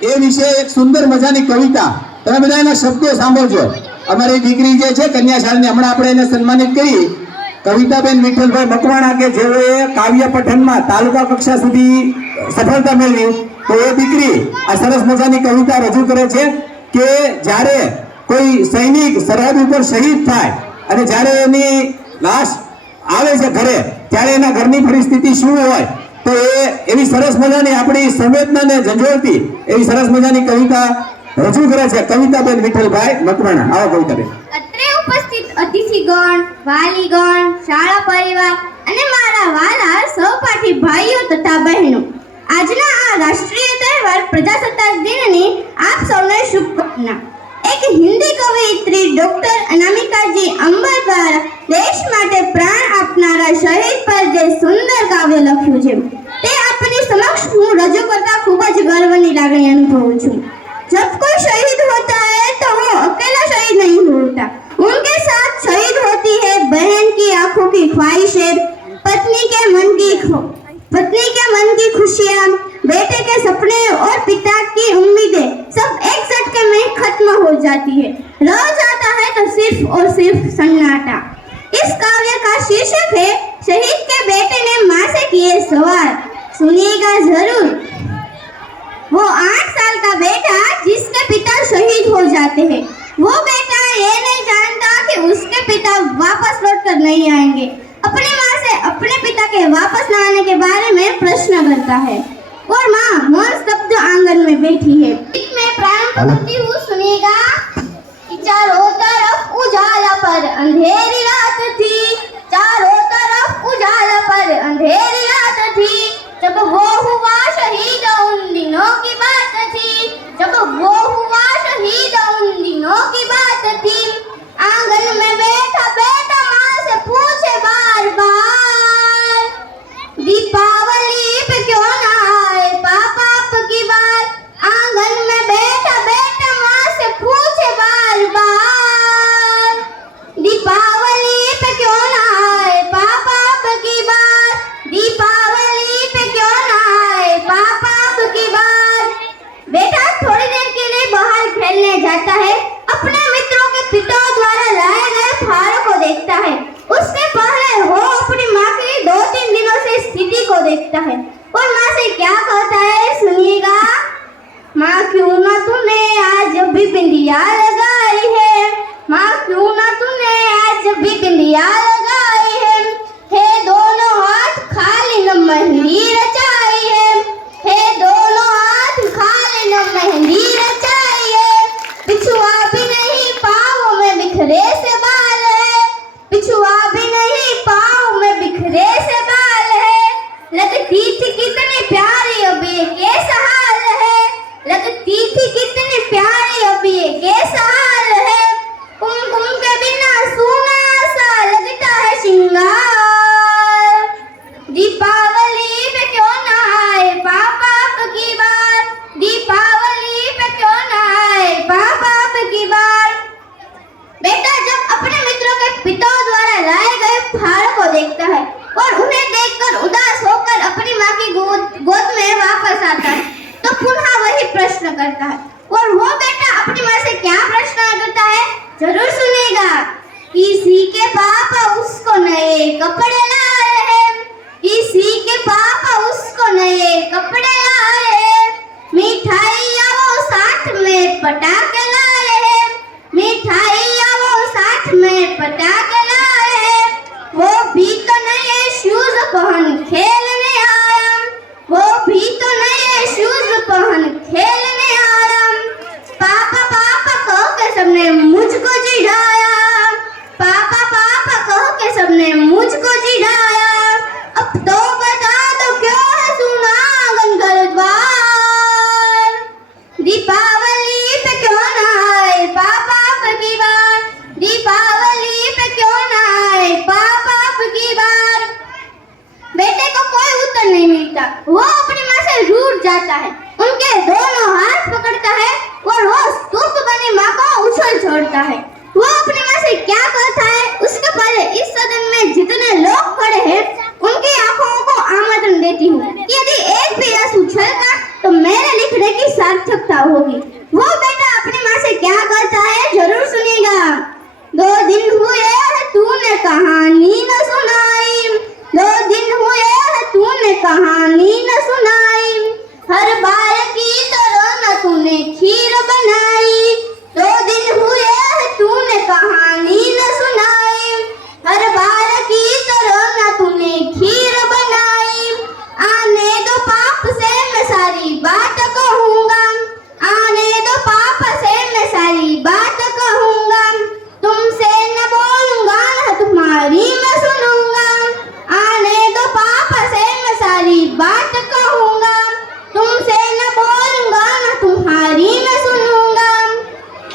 એ વિશે એક સુંદર મજાની કવિતા તમે બધા એના શબ્દો સાંભળજો। અમારી દીકરી જે છે કન્યા શાળાની હમણાં આપણે એને સન્માનિત કરી કવિતાબેન વિઠ્ઠલભાઈ મકવાણા કે જેઓએ કાવ્ય પઠનમાં તાલુકા કક્ષા સુધી સફળતા મેળવી, તો એ દીકરી આ સરસ મજાની કવિતા રજૂ કરે છે કે જ્યારે કોઈ સૈનિક સરહદ ઉપર શહીદ થાય અને જ્યારે એની લાશ આવે છે ઘરે ત્યારે એના ઘરની પરિસ્થિતિ શું હોય, तो ये एवी सरस मजानी अपनी संवेदना ने झंझोळती एवी सरस मजानी कविता रजू करे छे कविताबेन विठ्ठलभाई मकवाणा। आओ कविताबेन। અત્રે ઉપસ્થિત અતિથિગણ, વાલીગણ, શાળા પરિવાર અને મારા વાલા સહપાઠી ભાઈઓ તથા બહેનો, આજના આ રાષ્ટ્રીય તહેવાર પ્રજાસત્તાક દિનની આપ સૌને શુભકામના। એક हिंदी कवयित्री डॉक्टर अनामिका जी अंबर द्वारा देश માટે પ્રાણ આપનારા શહીદ પર જે સુંદર કાવ્ય લખ્યું છે તે આપની સમક્ષ હું રજૂ કરતા ખૂબ જ ગર્વની લાગણી અનુભવું છું। जब कोई शहीद होता है तो वो अकेला शहीद नहीं होता, उनके साथ शहीद होती है बहन की आंखों की ख्वाहिशें, पत्नी के मन की खुशियाँ, बेटे के सपने और पिता की उम्मीदें सब एक झटके में खत्म हो जाती है। रह जाता है तो सिर्फ और सिर्फ सन्नाटा। इस काव्य का शीर्षक है शहीद के बेटे ने माँ से किए सवाल, सुनिएगा जरूर। वो 8 साल का बेटा जिसके पिता शहीद हो जाते हैं, वो बेटा ये नहीं जानता कि उसके पिता वापस लौट कर नहीं आएंगे। अपनी माँ से अपने पिता के वापस न आने के बारे में प्रश्न करता है और माँ मौन स्तब्ध आंगन में बैठी है। मैं प्रारंभ करती हूँ, सुनिएगा। चारों तरफ उजाला पर अंधेरी रात थी, चारों तरफ उजाला पर अंधेरी रात थी, जब वो हुआ शहीद उन दिनों की बात थी, जब वो हुआ शहीद उन दिनों की बात थी। आंगन में बैठा बेटा माँ से पूछे बार बार, दीपावली पे क्यों ना आए पापा आपकी बार। आंगन में बैठा बेटा माँ से पूछे बार बार, दीपावली पे क्यों ना आए पापा आपकी बार, दीपावली पे क्यों ना आए पापा आपकी बार। बेटा थोड़ी देर के लिए बाहर खेलने जाता है, अपने मित्रों के पिता द्वारा लाए गए फारों को देखता है। उसके पहले वो अपनी माँ की 2-3 दिनों से स्थिति को देखता है और माँ से क्या कहता है, सुनिएगा। माँ क्यों ना तूने आज भी बिंदिया लगाई है, माँ क्यों ना तूने आज भी बिंदिया लगाई है दोनों हाथ खाली न मेहंदी रचाई है दोनों हाथ खाली न मेहंदी रचाई है। पिछुआ भी नहीं पाँव में बिखरे से बाल है, पिछुआ भी नहीं पाँव में बिखरे से बाल है। लगती थी कितनी प्यारी अब ये कैसा हाल है, लगती थी कितनी प्यारी अब ये कैसा हाल है। कुमकुम के बिना सूना सा लगता है श्रृंगार। दीपावली पे क्यों ना आए पापा आपकी बार, दीपावली पे क्यों ना आए पापा आपकी बार। बेटा जब अपने मित्रों के पिता द्वारा लाए गए फारों को देखता है और उन्हें देखकर उदास होकर अपनी माँ की गोद में वापस आता है तो पुनः वही प्रश्न करता है। और वो बेटा अपनी माँ से क्या प्रश्न करता है, जरूर सुनेगा। किसी के पापा उसको नए कपड़े लाए हैं, किसी के पापा उसको नए कपड़े लाए हैं, मिठाइयाँ वो साथ में पटाखे लाए हैं, मिठाइयाँ वो साथ में पटाखे लाए हैं। वो भी तो नए शूज पहन खेलने आया, वो भी तो नए शूज पहन खेलने आया। पापा पापा कह के सबने मुझको चिढ़ाया, पापा पापा कह के सबने मुझको चिढ़ाया। अब तो बता दो क्यों है सुना आंगन घर द्वार, दीपावली पे क्यों ना कथा होगी। वो बेटा अपनी माँ से क्या कहता है जरूर सुनिएगा। 2 दिन हुए हैं तूने कहानी न सुनाई, 2 दिन हुए हैं तूने कहानी न सुनाई, हर बार की तरह न तूने खीर बनाई। 2 दिन हुए हैं तूने कहानी न सुनाई, हर बार की तरह न तूने खीर बनाई। आने दो पाप से मैं सारी बात कहूँगा, आने दो पाप से मैं सारी बात कहूँगा, तुमसे न बोलूँगा न तुम्हारी मैं सुनूँगा। आने दो पाप से मैं सारी बात कहूँगा, तुमसे न बोलूँगा न तुम्हारी मैं सुनूँगा।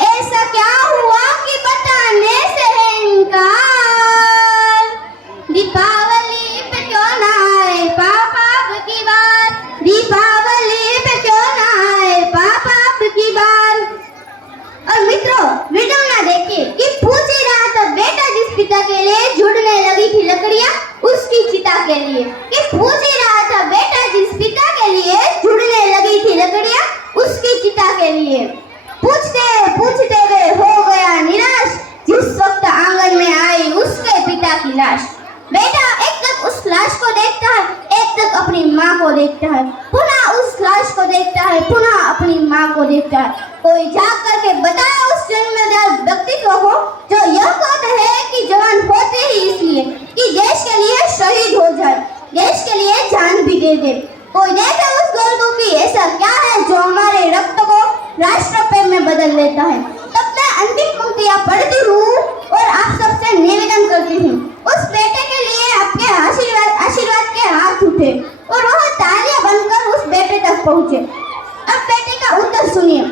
ऐसा क्या हुआ कि बताने से है इनकार, दीपावली पे क्यों ना आए पापा अब की बार, दीपावली पे क्यों ना आए पापा अब की बार। और मित्रों वीडियो ना देखिए कि पूछ ही रहा था बेटा जिस पिता के लिए जुड़ने लगी थी लकड़ियां उसकी चिता के लिए, कि पूछ ही रहा था बेटा जिस पिता के लिए जुड़ने लगी थी लकड़ियां उसकी चिता के लिए। पूछते पूछते वे हो गया निराश, जिस वक्त आंगन में आई उसके पिता की लाश। बेटा एक तक उस लाश को देखता है, एक तक अपनी माँ को देखता है, पुनः उस लाश को देखता है, पुनः अपनी माँ को देखता है। कोई जाग करके बताए उस जन्मदार व्यक्तित्व को जो यह कहते हैं कि जवान होते ही इसलिए कि देश के लिए शहीद हो जाए, देश के लिए जान भी दे दे। कोई देखे उस गर्ल को कि ऐसा क्या है जो हमारे रक्त को राष्ट्र प्रेम में बदल देता है। तब मैं अंतिम पंक्तियां पढ़ती हूँ और आप सबसे निवेदन करती हूँ, उस बेटे के लिए आपके आशीर्वाद के हाथ उठे और वह तालियां बनकर उस बेटे तक पहुँचे। अब बेटे का उत्तर सुनिए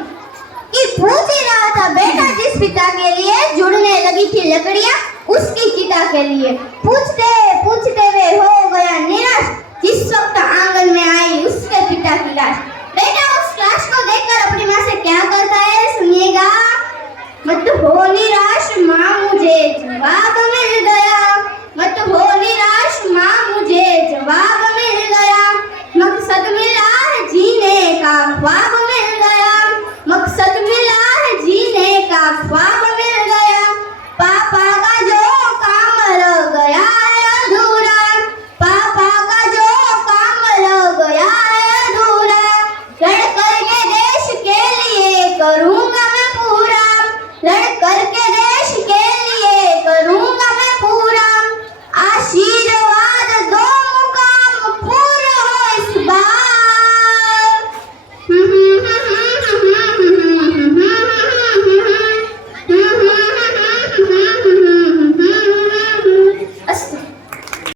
कि पूछ ही रहा था बेटा जिस पिता के लिए जुड़ने लगी थी लकड़ियां उसकी चिता के लिए। पूछते पूछते वे हो गया निराश, जिस वक्त आंगन में आई उसके पिता की लाश। बेटा उस लाश को देखकर अपनी माँ से क्या करता है सुनिएगा। मत हो निराश माँ मुझे जवाब में